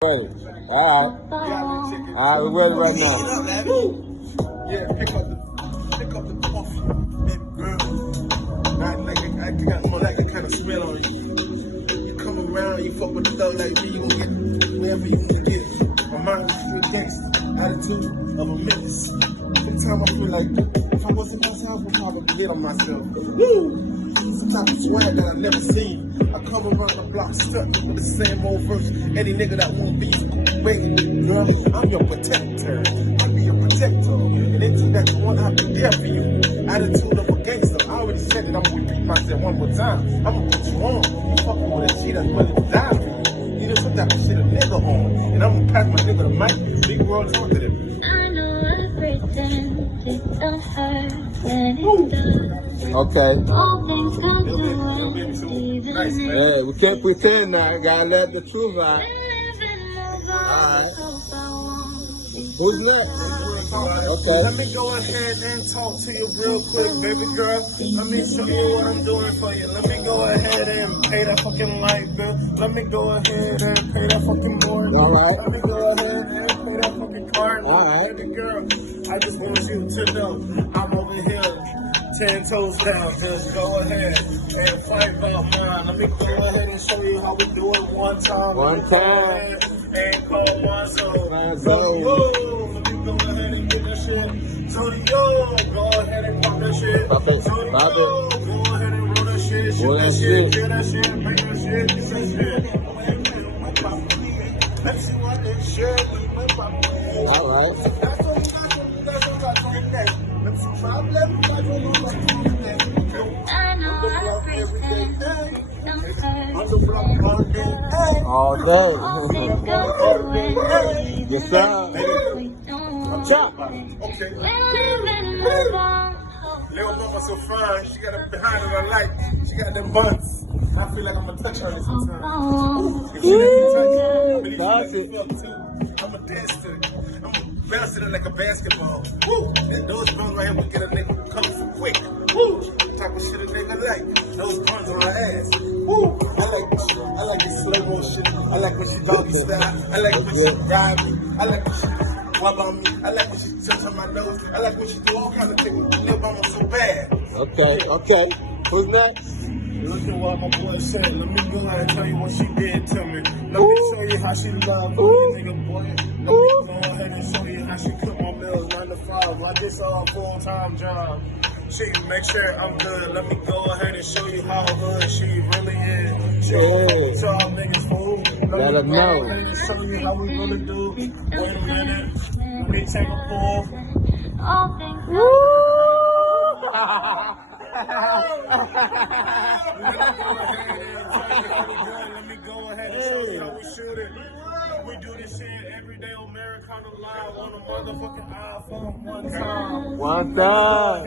Ready. All right. All right, we're ready right now. Yeah, pick up the coffee, baby girl. Not like I got more like a kind of smell on you. You come around, you fuck with the dog like me, you gon' get wherever you can get. My mind is still gangster, attitude of a menace. Sometimes I feel like if I wasn't myself, I'd probably get on myself. Woo! Some type of swag that I never seen. I come around the block stuck with the same old verse. Any nigga that won't be waiting, girl, I'm your protector. I'll be your protector. And anything that you want, I'll be there for you. Attitude of a gangster. I already said that I'm gonna repeat myself one more time. I'm gonna put you on. You fucking with a G that's willing to die for you. You know some type of shit a nigga on. And I'm gonna pass my nigga the mic. Big world talkative. I know everything, it don't hurt when it does. Okay. All things come to Nice, man. Yeah, we can't pretend now. Gotta let the truth out. Who's next? Okay. Let me go ahead and talk to you real quick, baby girl. Let me show you what I'm doing for you. Let me go ahead and pay that fucking light bill. Let me go ahead and pay that fucking mortgage. All right. Let me go ahead and pay that fucking card. All right. Baby girl, I just want you to know I'm over here 10 toes down. Just go ahead and fight about mine. Let me go ahead and show you how we do it one time. One time. And call one soul. One So, soul. whoa, let me go ahead and get that shit. Tony, yo, go ahead and pop that shit. Pop it. Tony, Pop yo, go ahead and roll that shit. Shoot Roll that that shit. shit. Get that shit. Make that shit. Get that shit. Let's see what this shit we make pop. All right. I know everything, don't hurt. All All day. things come to an end. Yes, sir. We don't Chop. Okay. we're living the long Little mama so fine, she got a behind that I like. She got them buns. I feel like I'm gonna touch her sometimes. If she let me touch her, but if she let me fuck too, I'm a dance to it. I'm gonna bounce it like a basketball. Woo! And those buns right here will get a nigga coming from quick. Woo! Type of shit a nigga like. Those buns on her ass. Woo! I like this slow motion. I like when she doggy style. I like when she ride me. I like when she rub on me. I like when she touch on my nose. I like when she do all kinds of things. Little mama so bad. Okay, okay. Who's next? Look at what my boy said. Let me go ahead and tell you what she did to me. Let me show you how she loved me, nigga boy. Let me go ahead and show you how she cook my meals 9 to 5. Like this all full-time job. She make sure I'm good. Let me go ahead and show you how good she really is. She don't fuck with y'all niggas fool. Let her me go know. ahead and show you how we really do. Wait a minute. Let me take a pull. all things come Let me go ahead and show you how we shoot it. We do this shit every day on Americana Live on a motherfucking iPhone one time. One time.